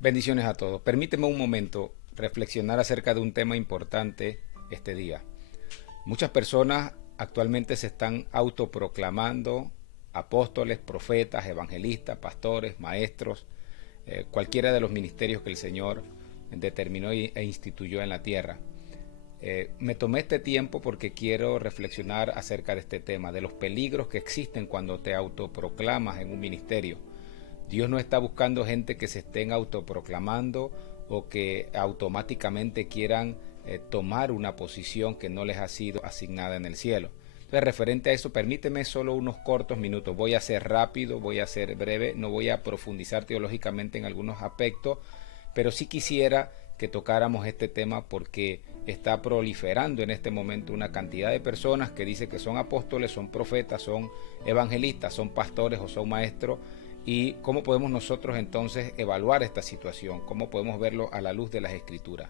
Bendiciones a todos. Permíteme un momento reflexionar acerca de un tema importante este día. Muchas personas actualmente se están autoproclamando apóstoles, profetas, evangelistas, pastores, maestros, cualquiera de los ministerios que el Señor determinó e instituyó en la tierra. Me tomé este tiempo porque quiero reflexionar acerca de este tema, de los peligros que existen cuando te autoproclamas en un ministerio. Dios no está buscando gente que se estén autoproclamando o que automáticamente quieran tomar una posición que no les ha sido asignada en el cielo. Entonces, referente a eso, permíteme solo unos cortos minutos. Voy a ser rápido, voy a ser breve, no voy a profundizar teológicamente en algunos aspectos, pero sí quisiera que tocáramos este tema porque está proliferando en este momento una cantidad de personas que dicen que son apóstoles, son profetas, son evangelistas, son pastores o son maestros. ¿Y cómo podemos nosotros entonces evaluar esta situación? ¿Cómo podemos verlo a la luz de las Escrituras?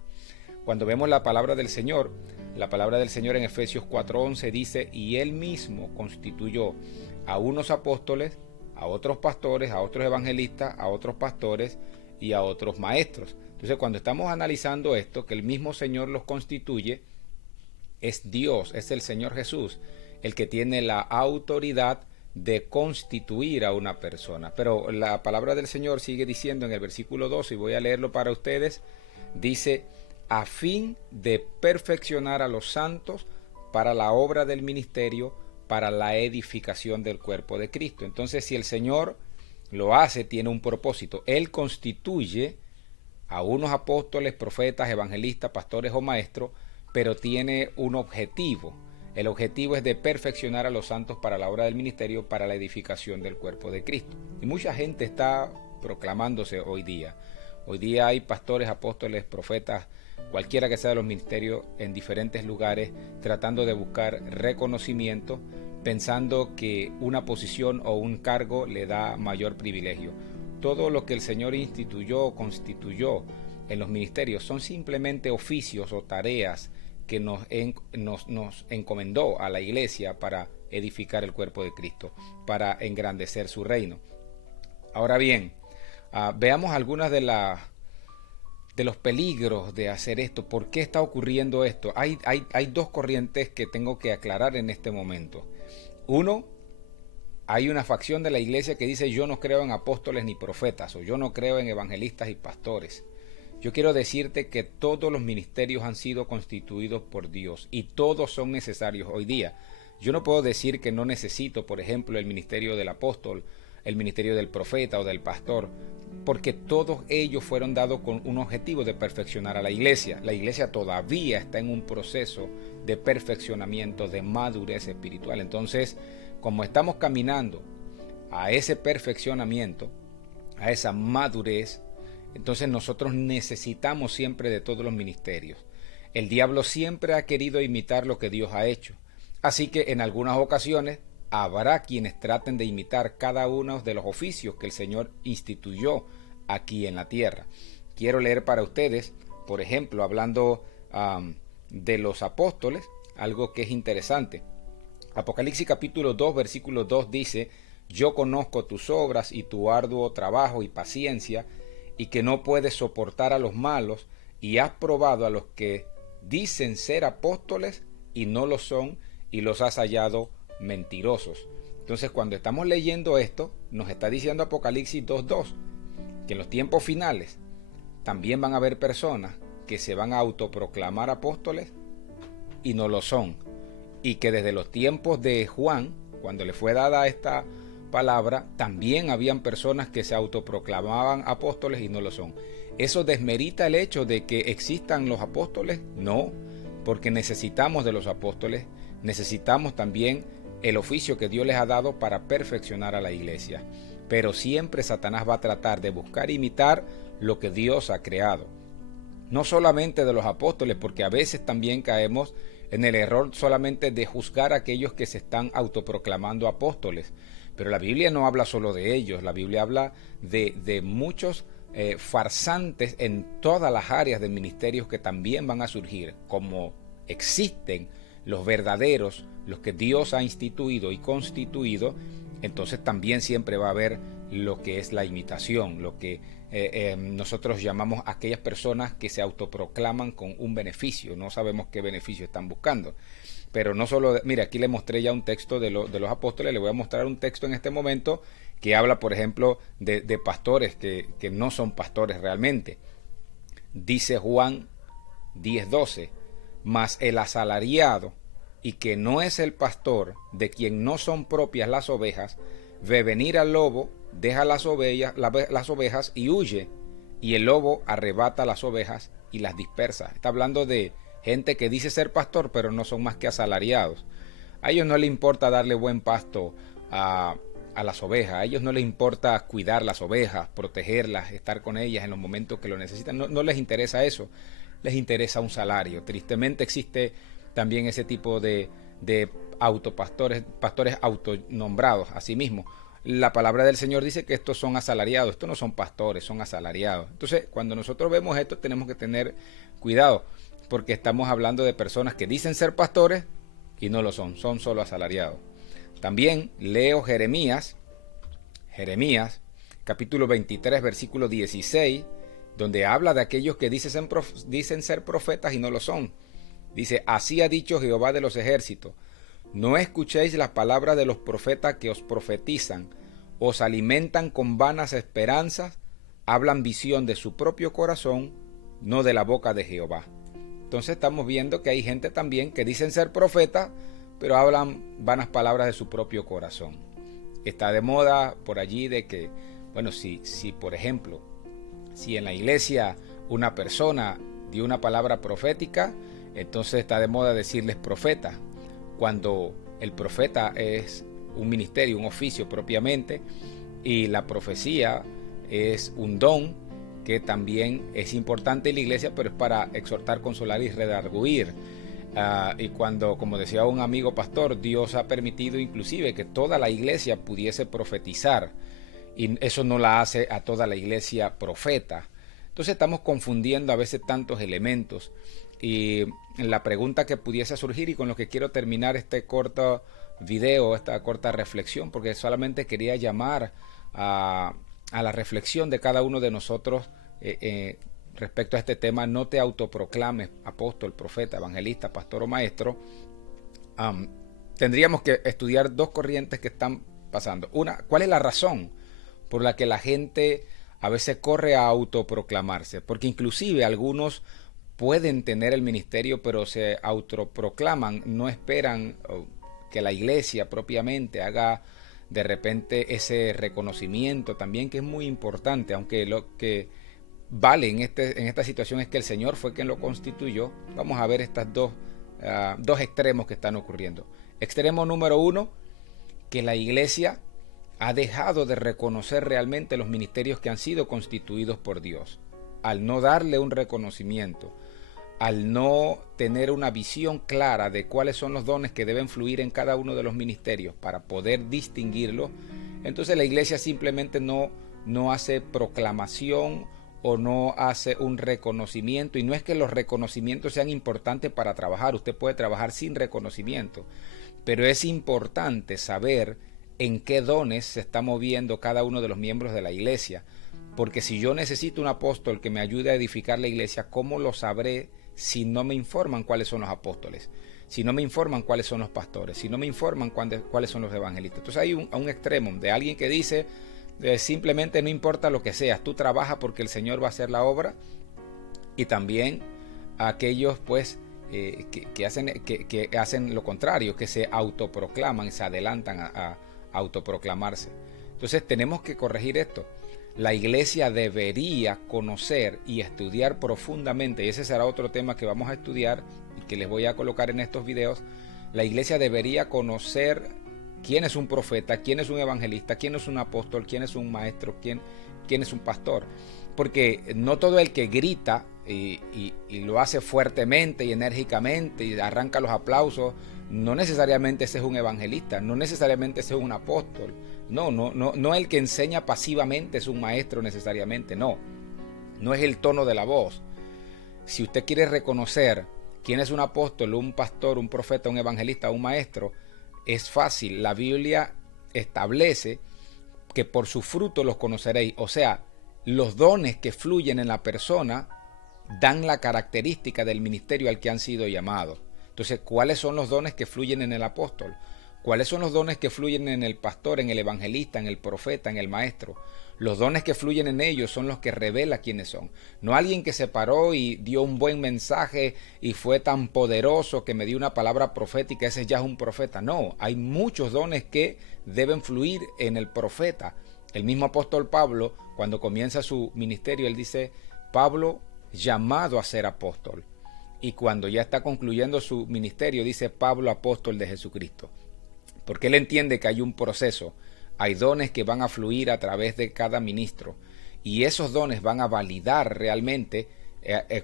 Cuando vemos la palabra del Señor en Efesios 4:11 dice, y Él mismo constituyó a unos apóstoles, a otros pastores, a otros evangelistas, a otros pastores y a otros maestros. Entonces, cuando estamos analizando esto, que el mismo Señor los constituye, es Dios, es el Señor Jesús, el que tiene la autoridad de constituir a una persona. Pero la palabra del Señor sigue diciendo en el versículo 12, y voy a leerlo para ustedes, dice, a fin de perfeccionar a los santos para la obra del ministerio, para la edificación del cuerpo de Cristo. Entonces, si el Señor lo hace, tiene un propósito. Él constituye a unos apóstoles, profetas, evangelistas, pastores o maestros, pero tiene un objetivo. El objetivo es de perfeccionar a los santos para la obra del ministerio, para la edificación del cuerpo de Cristo. Y mucha gente está proclamándose hoy día. Hoy día hay pastores, apóstoles, profetas, cualquiera que sea de los ministerios en diferentes lugares, tratando de buscar reconocimiento, pensando que una posición o un cargo le da mayor privilegio. Todo lo que el Señor instituyó o constituyó en los ministerios son simplemente oficios o tareas que nos encomendó a la iglesia para edificar el cuerpo de Cristo, para engrandecer su reino. Ahora bien, veamos algunas de los peligros de hacer esto. ¿Por qué está ocurriendo esto? Hay dos corrientes que tengo que aclarar en este momento. Uno, hay una facción de la iglesia que dice yo no creo en apóstoles ni profetas, o yo no creo en evangelistas y pastores. Yo quiero decirte que todos los ministerios han sido constituidos por Dios y todos son necesarios hoy día. Yo no puedo decir que no necesito, por ejemplo, el ministerio del apóstol, el ministerio del profeta o del pastor, porque todos ellos fueron dados con un objetivo de perfeccionar a la iglesia. La iglesia todavía está en un proceso de perfeccionamiento, de madurez espiritual. Entonces, como estamos caminando a ese perfeccionamiento, a esa madurez, entonces nosotros necesitamos siempre de todos los ministerios. El diablo siempre ha querido imitar lo que Dios ha hecho. Así que en algunas ocasiones habrá quienes traten de imitar cada uno de los oficios que el Señor instituyó aquí en la tierra. Quiero leer para ustedes, por ejemplo, hablando de los apóstoles, algo que es interesante. Apocalipsis capítulo 2, versículo 2 dice, yo conozco tus obras y tu arduo trabajo y paciencia, y que no puedes soportar a los malos, y has probado a los que dicen ser apóstoles y no lo son, y los has hallado mentirosos. Entonces, cuando estamos leyendo esto, nos está diciendo Apocalipsis 2:2, que en los tiempos finales también van a haber personas que se van a autoproclamar apóstoles y no lo son, y que desde los tiempos de Juan, cuando le fue dada esta palabra, también habían personas que se autoproclamaban apóstoles y no lo son. ¿Eso desmerita el hecho de que existan los apóstoles? No, porque necesitamos de los apóstoles, necesitamos también el oficio que Dios les ha dado para perfeccionar a la iglesia. Pero siempre Satanás va a tratar de buscar imitar lo que Dios ha creado. No solamente de los apóstoles, porque a veces también caemos en el error solamente de juzgar a aquellos que se están autoproclamando apóstoles. Pero la Biblia no habla solo de ellos, la Biblia habla de muchos farsantes en todas las áreas de ministerios que también van a surgir, como existen los verdaderos, los que Dios ha instituido y constituido. Entonces también siempre va a haber lo que es la imitación, lo que nosotros llamamos aquellas personas que se autoproclaman con un beneficio. No sabemos qué beneficio están buscando. Pero no solo, mira, aquí le mostré ya un texto de los apóstoles, le voy a mostrar un texto en este momento que habla, por ejemplo, de pastores que no son pastores realmente. Dice Juan 10:12, mas el asalariado, y que no es el pastor, de quien no son propias las ovejas, ve venir al lobo, deja las ovejas y huye, y el lobo arrebata las ovejas y las dispersa. Está hablando de gente que dice ser pastor, pero no son más que asalariados. A ellos no les importa darle buen pasto a las ovejas, a ellos no les importa cuidar las ovejas, protegerlas, estar con ellas en los momentos que lo necesitan, no les interesa eso, les interesa un salario. Tristemente existe también ese tipo de autopastores, pastores autonombrados a sí mismos. La palabra del Señor dice que estos son asalariados, estos no son pastores, son asalariados. Entonces, cuando nosotros vemos esto, tenemos que tener cuidado, porque estamos hablando de personas que dicen ser pastores y no lo son solo asalariados. También leo Jeremías capítulo 23, versículo 16, donde habla de aquellos que dicen ser profetas y no lo son. Dice, así ha dicho Jehová de los ejércitos, no escuchéis las palabras de los profetas que os profetizan, os alimentan con vanas esperanzas, hablan visión de su propio corazón, no de la boca de Jehová. Entonces estamos viendo que hay gente también que dicen ser profetas, pero hablan vanas palabras de su propio corazón. Está de moda por allí de que, bueno, si por ejemplo, si en la iglesia una persona dio una palabra profética, entonces está de moda decirles profeta, cuando el profeta es un ministerio, un oficio propiamente, y la profecía es un don que también es importante en la iglesia, pero es para exhortar, consolar y redarguir. Y cuando, como decía un amigo pastor, Dios ha permitido inclusive que toda la iglesia pudiese profetizar, y eso no la hace a toda la iglesia profeta. Entonces estamos confundiendo a veces tantos elementos, y la pregunta que pudiese surgir, y con lo que quiero terminar este corto video, esta corta reflexión, porque solamente quería llamar a la reflexión de cada uno de nosotros respecto a este tema. No te autoproclames apóstol, profeta, evangelista, pastor o maestro. Tendríamos que estudiar dos corrientes que están pasando. Una, ¿cuál es la razón por la que la gente a veces corre a autoproclamarse? Porque inclusive algunos pueden tener el ministerio, pero se autoproclaman, no esperan que la iglesia propiamente haga de repente ese reconocimiento también, que es muy importante, aunque lo que vale en esta situación es que el Señor fue quien lo constituyó. Vamos a ver estas dos extremos que están ocurriendo. Extremo número uno, que la iglesia ha dejado de reconocer realmente los ministerios que han sido constituidos por Dios, al no darle un reconocimiento, al no tener una visión clara de cuáles son los dones que deben fluir en cada uno de los ministerios para poder distinguirlos. Entonces la iglesia simplemente no hace proclamación o no hace un reconocimiento, y no es que los reconocimientos sean importantes para trabajar, usted puede trabajar sin reconocimiento, pero es importante saber en qué dones se está moviendo cada uno de los miembros de la iglesia, porque si yo necesito un apóstol que me ayude a edificar la iglesia, ¿cómo lo sabré si no me informan cuáles son los apóstoles? Si no me informan cuáles son los pastores, si no me informan cuáles son los evangelistas. Entonces hay un extremo de alguien que dice simplemente no importa lo que seas, tú trabajas porque el Señor va a hacer la obra, y también aquellos pues que hacen lo contrario, que se autoproclaman, se adelantan a autoproclamarse. Entonces tenemos que corregir esto. La iglesia debería conocer y estudiar profundamente, y ese será otro tema que vamos a estudiar y que les voy a colocar en estos videos. La iglesia debería conocer quién es un profeta, quién es un evangelista, quién es un apóstol, quién es un maestro, quién es un pastor. Porque no todo el que grita y lo hace fuertemente y enérgicamente y arranca los aplausos, no necesariamente ese es un evangelista, no necesariamente ese es un apóstol. No el que enseña pasivamente es un maestro necesariamente, no es el tono de la voz. Si usted quiere reconocer quién es un apóstol, un pastor, un profeta, un evangelista, un maestro, es fácil. La Biblia establece que por su fruto los conoceréis. O sea, los dones que fluyen en la persona dan la característica del ministerio al que han sido llamados. Entonces, ¿cuáles son los dones que fluyen en el apóstol? ¿Cuáles son los dones que fluyen en el pastor, en el evangelista, en el profeta, en el maestro? Los dones que fluyen en ellos son los que revela quiénes son. No alguien que se paró y dio un buen mensaje y fue tan poderoso que me dio una palabra profética, ese ya es un profeta. No, hay muchos dones que deben fluir en el profeta. El mismo apóstol Pablo, cuando comienza su ministerio, él dice, Pablo llamado a ser apóstol. Y cuando ya está concluyendo su ministerio, dice Pablo apóstol de Jesucristo. Porque él entiende que hay un proceso, hay dones que van a fluir a través de cada ministro y esos dones van a validar realmente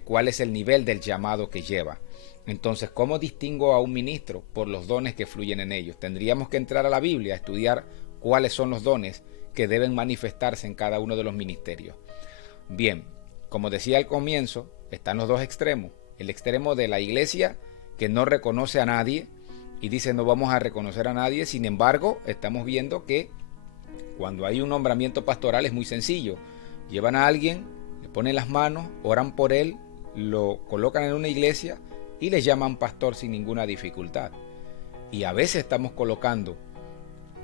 cuál es el nivel del llamado que lleva. Entonces, ¿cómo distingo a un ministro? Por los dones que fluyen en ellos. Tendríamos que entrar a la Biblia a estudiar cuáles son los dones que deben manifestarse en cada uno de los ministerios. Bien, como decía al comienzo, están los dos extremos. El extremo de la iglesia que no reconoce a nadie y dice no vamos a reconocer a nadie. Sin embargo, estamos viendo que cuando hay un nombramiento pastoral es muy sencillo. Llevan a alguien, le ponen las manos, oran por él, lo colocan en una iglesia y le llaman pastor sin ninguna dificultad. Y a veces estamos colocando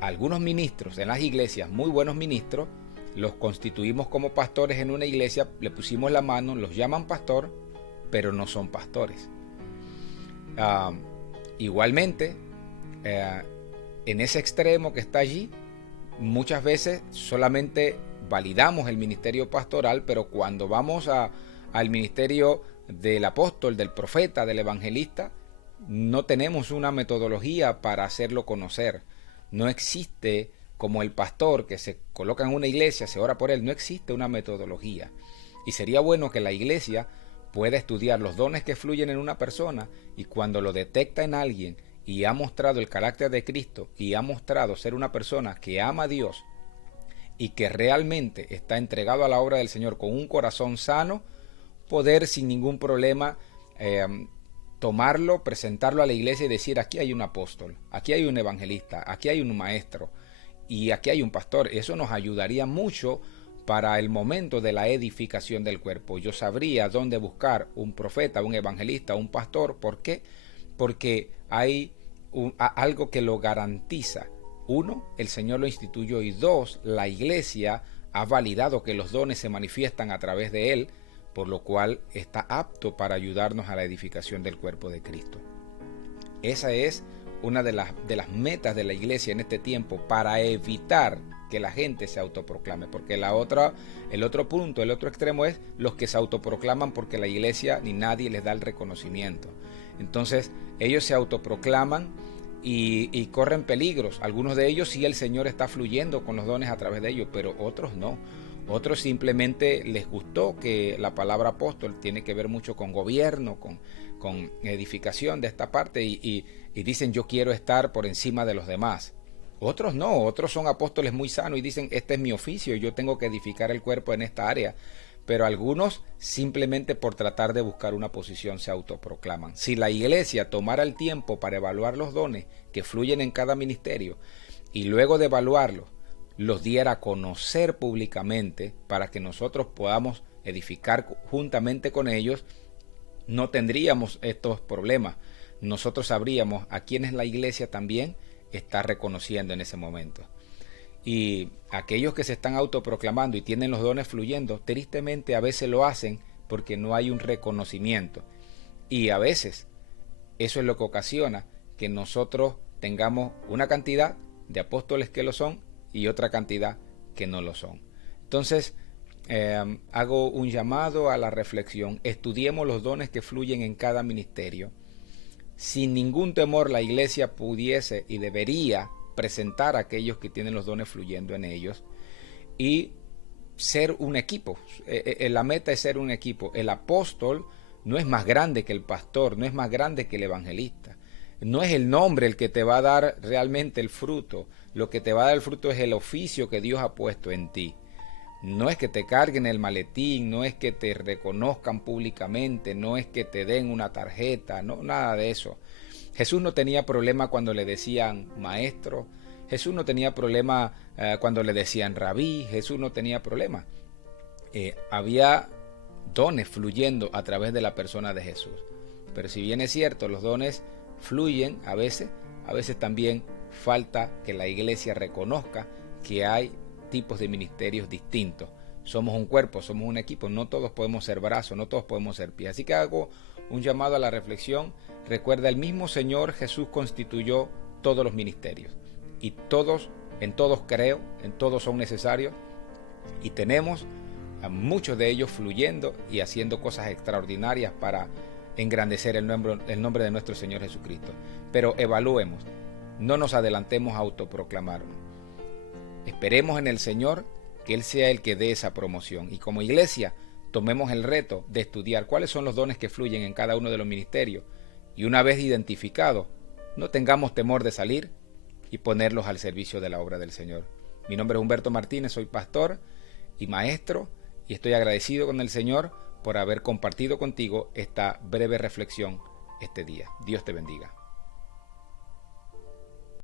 a algunos ministros en las iglesias, muy buenos ministros, los constituimos como pastores en una iglesia, le pusimos la mano, los llaman pastor, pero no son pastores. Igualmente, en ese extremo que está allí, muchas veces solamente validamos el ministerio pastoral, pero cuando vamos al ministerio del apóstol, del profeta, del evangelista, no tenemos una metodología para hacerlo conocer. No existe como el pastor que se coloca en una iglesia, se ora por él, no existe una metodología. Y sería bueno que la iglesia pueda estudiar los dones que fluyen en una persona y cuando lo detecta en alguien y ha mostrado el carácter de Cristo y ha mostrado ser una persona que ama a Dios y que realmente está entregado a la obra del Señor con un corazón sano, poder sin ningún problema tomarlo, presentarlo a la iglesia y decir aquí hay un apóstol, aquí hay un evangelista, aquí hay un maestro y aquí hay un pastor. Eso nos ayudaría mucho para el momento de la edificación del cuerpo. Yo sabría dónde buscar un profeta, un evangelista, un pastor. ¿Por qué? Porque hay algo que lo garantiza. Uno, el Señor lo instituyó y dos, la iglesia ha validado que los dones se manifiestan a través de él, por lo cual está apto para ayudarnos a la edificación del cuerpo de Cristo. Esa es una de las metas de la iglesia en este tiempo para evitar que la gente se autoproclame, porque el otro punto, el otro extremo es los que se autoproclaman porque la iglesia ni nadie les da el reconocimiento. Entonces ellos se autoproclaman y corren peligros. Algunos de ellos sí el Señor está fluyendo con los dones a través de ellos, pero otros no. Otros simplemente les gustó que la palabra apóstol tiene que ver mucho con gobierno, con edificación de esta parte y dicen yo quiero estar por encima de los demás. Otros no, otros son apóstoles muy sanos y dicen este es mi oficio, yo tengo que edificar el cuerpo en esta área. Pero algunos simplemente por tratar de buscar una posición se autoproclaman. Si la iglesia tomara el tiempo para evaluar los dones que fluyen en cada ministerio y luego de evaluarlos los diera a conocer públicamente para que nosotros podamos edificar juntamente con ellos, no tendríamos estos problemas. Nosotros sabríamos a quienes la iglesia también está reconociendo en ese momento. Y aquellos que se están autoproclamando y tienen los dones fluyendo, tristemente a veces lo hacen porque no hay un reconocimiento. Y a veces eso es lo que ocasiona que nosotros tengamos una cantidad de apóstoles que lo son y otra cantidad que no lo son. Entonces, hago un llamado a la reflexión. Estudiemos los dones que fluyen en cada ministerio. Sin ningún temor la iglesia pudiese y debería presentar a aquellos que tienen los dones fluyendo en ellos y ser un equipo. La meta es ser un equipo. El apóstol no es más grande que el pastor, no es más grande que el evangelista. No es el nombre el que te va a dar realmente el fruto. Lo que te va a dar el fruto es el oficio que Dios ha puesto en ti. No es que te carguen el maletín, no es que te reconozcan públicamente, no es que te den una tarjeta, no, nada de eso. Jesús no tenía problema cuando le decían maestro. Jesús no tenía problema cuando le decían rabí, Jesús no tenía problema. Había dones fluyendo a través de la persona de Jesús. Pero si bien es cierto, los dones fluyen a veces también falta que la iglesia reconozca que hay tipos de ministerios distintos. Somos un cuerpo, somos un equipo, no todos podemos ser brazos, no todos podemos ser pies. Así que hago un llamado a la reflexión. Recuerda, el mismo Señor Jesús constituyó todos los ministerios. Y en todos creo, en todos son necesarios. Y tenemos a muchos de ellos fluyendo y haciendo cosas extraordinarias para engrandecer el nombre de nuestro Señor Jesucristo. Pero evaluemos, no nos adelantemos a autoproclamarnos. Esperemos en el Señor que Él sea el que dé esa promoción. Y como iglesia, tomemos el reto de estudiar cuáles son los dones que fluyen en cada uno de los ministerios. Y una vez identificados, no tengamos temor de salir y ponerlos al servicio de la obra del Señor. Mi nombre es Humberto Martínez, soy pastor y maestro, y estoy agradecido con el Señor por haber compartido contigo esta breve reflexión este día. Dios te bendiga.